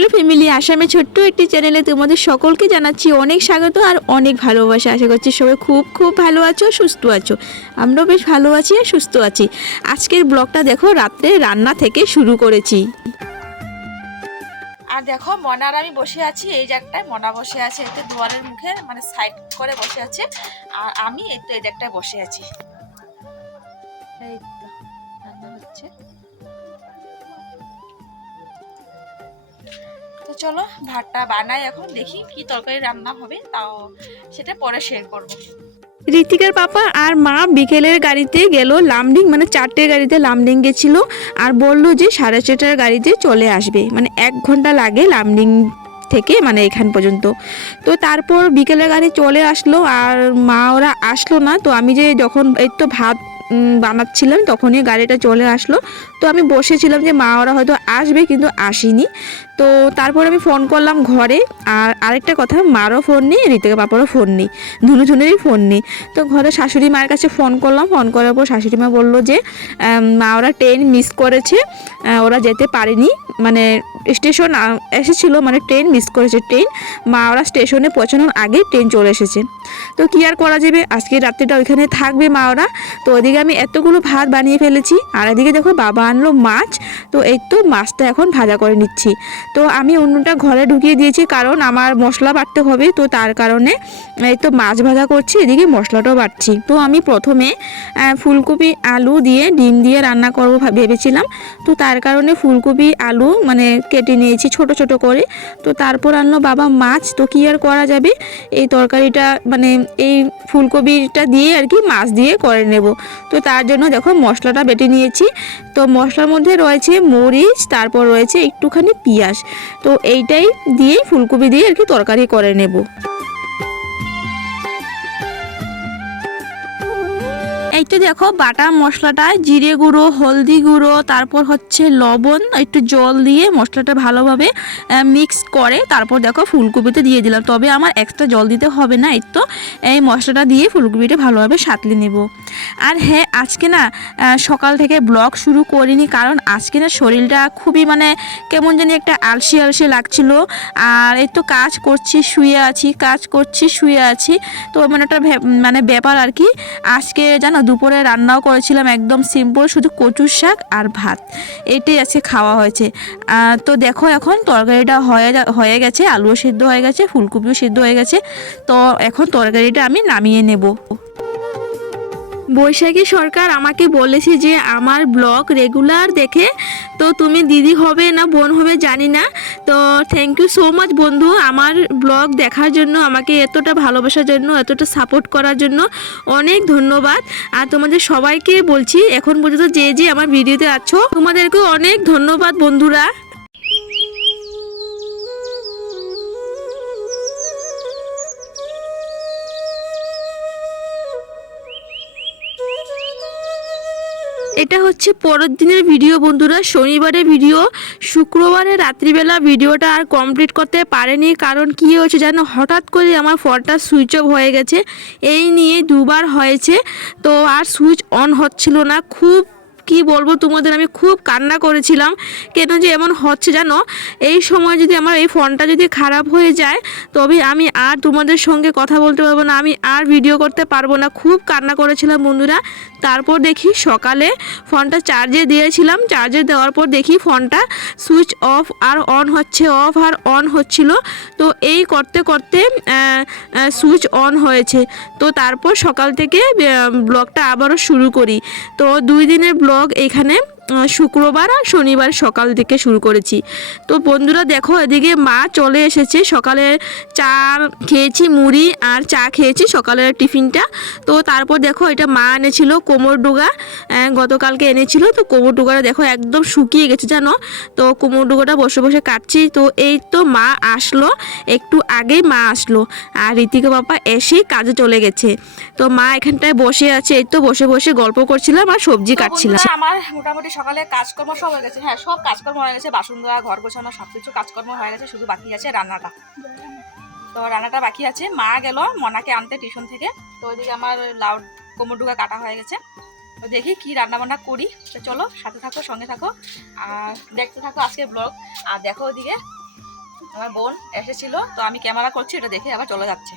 Hello family আসামে ছোট্ট একটি চ্যানেলে তোমাদের সকলকে জানাচ্ছি অনেক স্বাগত আর অনেক ভালোবাসা। আশা করছি সবাই খুব খুব ভালো আছো, সুস্থ আছো। আমরাও বেশ ভালো আছি আর সুস্থ আছি। আজকের ব্লগটা দেখো, রাত্রে রান্না থেকে শুরু করেছি। আর দেখো মনার আমি বসে আছি এই জায়গাটায় মনা বসে আছে এতে দুয়ারের মুখে মানে সাইড করে বসে আছে। আর আমি এই তো এই জায়গাটায় বসে আছি। রান্না হচ্ছে। চলো, ভাতটা বানাই এখন, দেখি কি তরকারি রান্না হবে, তাও সেটা পরে শেয়ার করব। ঋতিকার পাপা আর মা বিকেলের গাড়িতে গেল লামডিং মানে চারটের গাড়িতে লামডিং গেছিল আর বলল যে সাড়ে চারটার গাড়িতে চলে আসবে মানে এক ঘণ্টা লাগে লামডিং থেকে মানে এখান পর্যন্ত। তো তারপর বিকেলের গাড়ি চলে আসলো আর মা ওরা আসলো না, তো আমি যে যখন এই তো ভাত বানাচ্ছিলাম তখনই গাড়িটা চলে আসলো। তো আমি বসেছিলাম যে মা ওরা হয়তো আসবে কিন্তু আসেনি। তো তারপর আমি ফোন করলাম ঘরে, আর আরেকটা কথা, মারও ফোন নেই ঋতিকা পাপারও ফোন নেই ধুনু ধুনুরই ফোন নেই। তো ঘরে শাশুড়ি মায়ের কাছে ফোন করলাম ফোন করার পর শাশুড়ি মা বলল যে মা ওরা ট্রেন মিস করেছে ওরা যেতে পারেনি মানে স্টেশন এসেছিল মানে ট্রেন মিস করেছে ট্রেন মা ওরা স্টেশনে পৌঁছানোর আগে ট্রেন চলে এসেছে। তো কী আর করা যাবে? আজকে রাত্রিটা ওইখানে থাকবে মা ওরা। তো ওদিকে আমি এতগুলো ভাত বানিয়ে ফেলেছি, আর এদিকে দেখো বাবা আনলো মাছ, তো এই তো মাছটা এখন ভাজা করে নিচ্ছি। তো আমি অন্যটা ঘরে ঢুকিয়ে দিয়েছি, কারণ আমার মশলা বাটতে হবে, তো তার কারণে, এই তো মাছ ভাজা করছি, এদিকে মশলাটাও বাটছি তো আমি প্রথমে ফুলকপি, আলু দিয়ে ডিম দিয়ে রান্না করব ভেবেছিলাম। তো তার কারণে ফুলকপি, আলু মানে কেটে নিয়েছি ছোট ছোট করে। তো তারপর আনলো বাবা মাছ, তো কী আর করা যাবে? এই তরকারিটা মানে এই ফুলকপিটা দিয়ে আর কি মাছ দিয়ে করে নেব। তো তার জন্য দেখো মশলাটা বেটে নিয়েছি। তো মশলার মধ্যে রয়েছে মরিচ, তারপর রয়েছে একটুখানি পিঁয়াজ। তো এইটাই দিয়ে ফুলকপি দিয়ে আর কি তরকারি করে নেব। তো দেখো বাটা মশলাটা, জিরে গুঁড়ো, হলদি গুঁড়ো, তারপর হচ্ছে লবণ, একটু জল দিয়ে মশলাটা ভালোভাবে মিক্স করে, তারপর দেখো ফুলকপিতে দিয়ে দিলাম। তবে আমার এক্সট্রা জল দিতে হবে না, এই তো। এই মশলাটা দিয়ে ফুলকপিটা ভালোভাবে সাতলে নেব। আর হ্যাঁ আজকে না সকাল থেকে ব্লগ শুরু করিনি, কারণ আজকে না শরীরটা খুবই মানে কেমন জানি একটা আলসি আলসি লাগছিল। আর এই তো কাজ করছি, শুয়ে আছি, কাজ করছি, শুয়ে আছি। তো মানে একটা মানে ব্যাপার আর কি। আজকে জানো দুপুরে রান্নাও করেছিলাম একদম সিম্পল শুধু কচুর শাক আর ভাত। এটাই আজকে খাওয়া হয়েছে। তো দেখো এখন তরকারিটা হয়ে হয়ে গেছে, আলুও সেদ্ধ হয়ে গেছে, ফুলকপিও সেদ্ধ হয়ে গেছে। তো এখন তরকারিটা আমি নামিয়ে নেব। বৈশাখী সরকার আমাকে বলেছে যে আমার ব্লগ রেগুলার দেখে, তো তুমি দিদি হবে না বোন হবে জানি না। তো থ্যাংক ইউ সো মাচ বন্ধু, আমার ব্লগ দেখার জন্য, আমাকে এতটা ভালোবাসার জন্য, এতটা সাপোর্ট করার জন্য অনেক ধন্যবাদ। আর তোমাদের সবাইকে বলছি, এখন পর্যন্ত যে যে আমার ভিডিওতে আছো তোমাদেরকে অনেক ধন্যবাদ বন্ধুরা। এটা হচ্ছে পরের দিনের ভিডিও বন্ধুরা। শনিবারের ভিডিও শুক্রবারে রাত্রিবেলা ভিডিওটা আর কমপ্লিট করতে পারেনি। কারণ কী হয়েছে জানো? হঠাৎ করে আমার ফোনটা সুইচ অফ হয়ে গেছে। এই নিয়ে দুবার হয়েছে। তো আর সুইচ অন হচ্ছিল না। খুব, কি বলব তোমাদের, আমি খুব কান্না করেছিলাম। কেন যে এমন হচ্ছে জানো? এই সময় যদি আমার এই ফোনটা যদি খারাপ হয়ে যায়, তবে আমি আর তোমাদের সঙ্গে কথা বলতে পারব না। আমি আর ভিডিও করতে পারব না। খুব কান্না করেছিলাম বন্ধুরা। তারপর দেখি সকালে ফোনটা চার্জে দিয়েছিলাম। চার্জে দেওয়ার পর দেখি ফোনটা সুইচ অফ আর অন হচ্ছে, অফ আর অন হচ্ছিল। তো এই করতে করতে সুইচ অন হয়েছে। তো তারপর সকাল থেকে ব্লগটা আবারও শুরু করি। তো দুই দিনের ব্লগ এখানে শুক্রবার আর শনিবার সকাল থেকে শুরু করেছি। তো বন্ধুরা দেখো এদিকে মা চলে এসেছে। সকালে চা খেয়েছি মুড়ি আর চা খেয়েছি সকালের টিফিনটা। তো তারপর দেখো এটা মা এনেছিল কোমর ডুগা গতকালকে এনেছিল। তো কোমর ডুগাটা দেখো একদম শুকিয়ে গেছে জানো? তো কোমর ডুগাটা বসে বসে কাটছি। তো এই তো মা আসলো। একটু আগেই মা আসলো। আর ঋতিকা বাবা এসেই কাজে চলে গেছে। তো মা এখানটায় বসে আছে। এই তো বসে বসে গল্প করছিলাম আর সবজি কাটছিলাম। আমার মোটামুটি সকালে কাজকর্ম সব হয়ে গেছে। হ্যাঁ সব কাজকর্ম হয়ে গেছে, বাসন ধোয়া, ঘর গোছানো সব কিছু কাজকর্ম হয়ে গেছে, শুধু বাকি আছে রান্নাটা। তো রান্নাটা বাকি আছে। মা গেল মনাকে আনতে টিউশন থেকে। তো ওইদিকে আমার লাউ কোমর ডুগা কাটা হয়ে গেছে। তো দেখি কি রান্না বান্না করি। তো চলো, সাথে থাকো, সঙ্গে থাকো, আর দেখতে থাকো আজকে ব্লগ আর দেখো ওদিকে আমার বোন এসেছিল, তো আমি ক্যামেরা করছি এটা দেখে আবার চলে যাচ্ছে।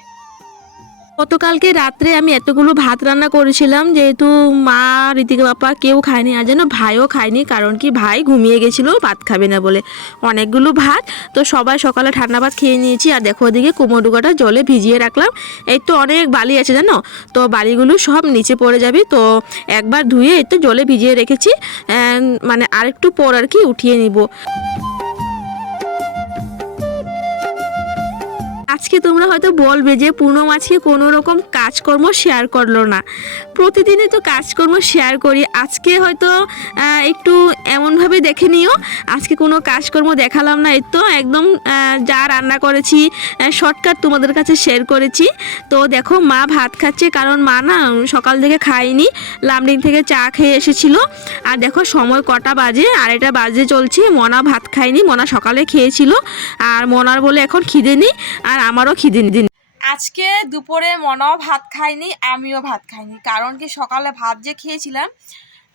গতকালকে রাত্রে আমি এতগুলো ভাত রান্না করেছিলাম, যেহেতু মা, ঋতিকা বাপা কেউ খায়নি, আর যেন ভাইও খায়নি, কারণ কি ভাই ঘুমিয়ে গেছিল, ভাত খাবে না বলে। অনেকগুলো ভাত, তো সবাই সকালে ঠান্ডা ভাত খেয়ে নিয়েছি, আর দেখো ওদিকে কুমোডুকাটা জলে ভিজিয়ে রাখলাম। এই তো অনেক বালি আছে জানো? তো বালিগুলো সব নিচে পড়ে যাবে, তো একবার ধুয়ে এই তো জলে ভিজিয়ে রেখেছি মানে আরেকটু পর আর কি উঠিয়ে নিব। আজকে তোমরা হয়তো বলবে যে পূর্ণম আজকে কোনো রকম কাজকর্ম শেয়ার করল না। প্রতিদিনই তো কাজকর্ম শেয়ার করি। আজকে হয়তো একটু এমনভাবে দেখে নিও। আজকে কোনো কাজকর্ম দেখালাম না। এই তো একদম যা রান্না করেছি শর্টকাট তোমাদের কাছে শেয়ার করেছি। তো দেখো মা ভাত খাচ্ছে কারণ মা না সকাল থেকে খায়নি। লামডিং থেকে চা খেয়ে এসেছিল। আর দেখো সময় কটা বাজে? আর এটা বাজে চলছে। মনা ভাত খায়নি। মনা সকালে খেয়েছিল। আর মনার বলে এখন খিদে নেই। আর আমারও খিদে নেই। আজকে দুপুরে মনাও ভাত খাইনি, আমিও ভাত খাইনি। কারণ কি সকালে ভাত যে খেয়েছিলাম,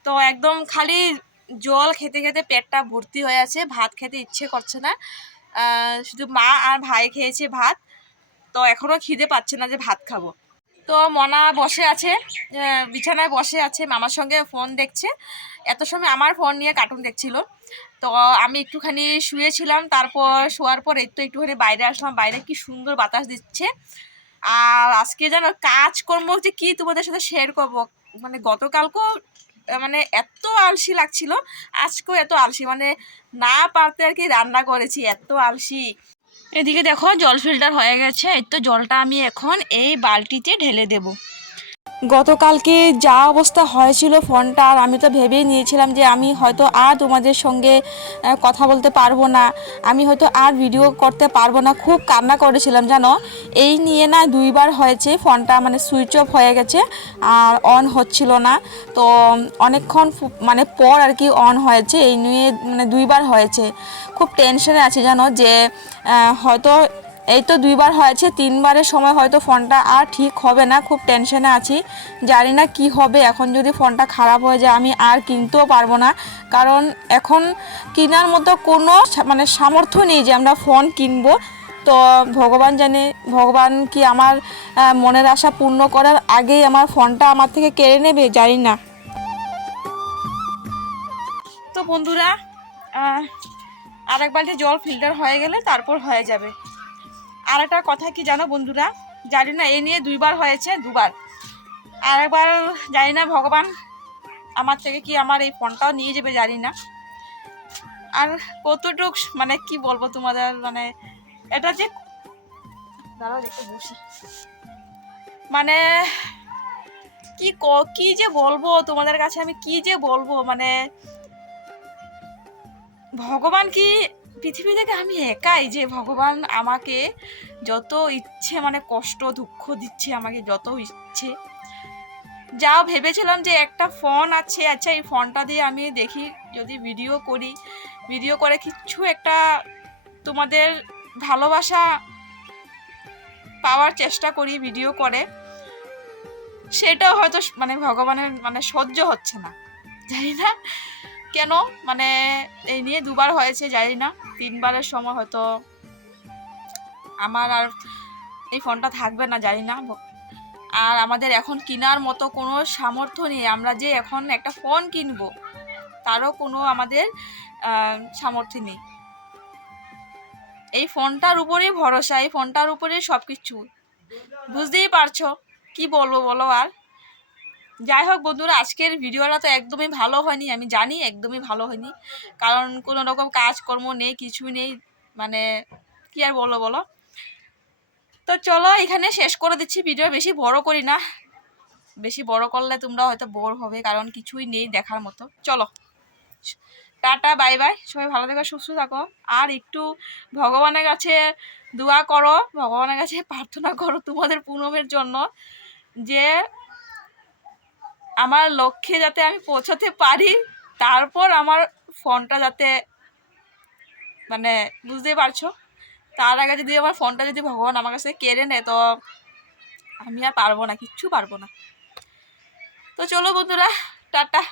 তো একদম খালি জল খেতে খেতে পেটটা ভর্তি হয়ে আছে, ভাত খেতে ইচ্ছে করছে না। শুধু মা আর ভাই খেয়েছে ভাত, তো এখনও খিদে পাচ্ছে না যে ভাত খাব। তো মনা বসে আছে বিছানায় বসে আছে, মামার সঙ্গে ফোন দেখছে। এত সময় আমার ফোন নিয়ে কার্টুন দেখছিল। তো আমি একটুখানি শুয়েছিলাম, তারপর শোয়ার পর এই তো একটুখানি বাইরে আসলাম। বাইরে কি সুন্দর বাতাস দিচ্ছে। আর আজকে জানো কাজকর্ম যে কি তোমাদের সাথে শেয়ার করব। মানে গতকালকেও মানে এত আলসি লাগছিল, আজকেও এত আলসি। মানে না পারতে আর কি রান্না করেছি, এত আলসি। এদিকে দেখো, জল ফিল্টার হয়ে গেছে। এই তো জলটা আমি এখন এই বালতিতে ঢেলে দেব। গতকালকে যা অবস্থা হয়েছিল ফোনটা আর আমি তো ভেবেই নিয়েছিলাম যে আমি হয়তো আর তোমাদের সঙ্গে কথা বলতে পারব না। আমি হয়তো আর ভিডিও করতে পারব না। খুব কান্না করেছিলাম, জানো? এই নিয়ে না দুইবার হয়েছে, ফোনটা মানে সুইচ অফ হয়ে গেছে আর অন হচ্ছিল না। তো অনেকক্ষণ মানে পর আর কি অন হয়েছে, এই নিয়ে মানে দুইবার হয়েছে। খুব টেনশনে আছি, জানো? যে হয়তো এই তো দুইবার হয়েছে, তিনবারের সময় হয়তো ফোনটা আর ঠিক হবে না, খুব টেনশনে আছি। জানি না কি হবে, এখন যদি ফোনটা খারাপ হয়ে যায় আমি আর কিনতেও পারব না। কারণ এখন কেনার মতো কোনো মানে সামর্থ্য নেই যে আমরা ফোন কিনবো। তো ভগবান জানে, ভগবান কি আমার মনের আশা পূর্ণ করার আগেই আমার ফোনটা আমার থেকে কেড়ে নেবে? জানি না। তো বন্ধুরা আর আরেক বালতি জল ফিল্টার হয়ে গেলে তারপর হয়ে যাবে। আর একটা কথা কি জানো বন্ধুরা? জানি না, এ নিয়ে দুইবার হয়েছে, দুবার। আর একবার জানি না, ভগবান আমার থেকে কি আমার এই ফোনটাও নিয়ে যাবে জানি না। আর কতটুক মানে কি বলব তোমাদের মানে এটা যে মানে ক- কি যে বলব তোমাদের কাছে, আমি কি যে বলব মানে ভগবান কি পৃথিবী থেকে আমি একাই যে ভগবান আমাকে যত ইচ্ছে মানে কষ্ট, দুঃখ দিচ্ছে, আমাকে যত ইচ্ছে। যাও ভেবেছিলাম যে একটা ফোন আছে আচ্ছা এই ফোনটা দিয়ে আমি দেখি, যদি ভিডিও করি ভিডিও করে কিছু একটা তোমাদের ভালোবাসা পাওয়ার চেষ্টা করি ভিডিও করে, সেটাও হয়তো মানে ভগবানের মানে সহ্য হচ্ছে না, জানি না। কেন? মানে এই নিয়ে দুবার হয়েছে, জানি না। তিনবারের সময় হয়তো আমার আর এই ফোনটা থাকবে না, জানি না। আর আমাদের এখন কেনার মতো কোনো সামর্থ্য নেই। আমরা যে এখন একটা ফোন কিনবো, তারও কোনো আমাদের সামর্থ্য নেই। এই ফোনটার উপরেই ভরসা, এই ফোনটার উপরেই সব কিছু বুঝতেই পারছ? কি বলব বলো আর? যাই হোক বন্ধুরা, আজকের ভিডিওটা তো একদমই ভালো হয়নি, আমি জানি একদমই ভালো হয়নি। কারণ কোনো রকম কাজকর্ম নেই, কিছুই নেই মানে কি আর বলো বলো? তো চলো এখানে শেষ করে দিচ্ছি ভিডিও, বেশি বড় করি না। বেশি বড় করলে তোমরা হয়তো বোর হবে, কারণ কিছুই নেই দেখার মতো। চলো, টাটা, বাই বাই, সবাই ভালো থেকো, সুস্থ থাকো। আর একটু ভগবানের কাছে দোয়া করো, ভগবানের কাছে প্রার্থনা করো তোমাদের পুনমের জন্য, যে আমার লক্ষ্যে যাতে আমি পৌঁছাতে পারি, তারপর আমার ফোনটা যাতে মানে বুঝতে পারছ? তার আগে যদি আমার ফোনটা যদি ভগবান আমার কাছে কেড়ে নেয়, তো আমি আর পারব না, কিচ্ছু পারব না। তো চলো বন্ধুরা, টাটা।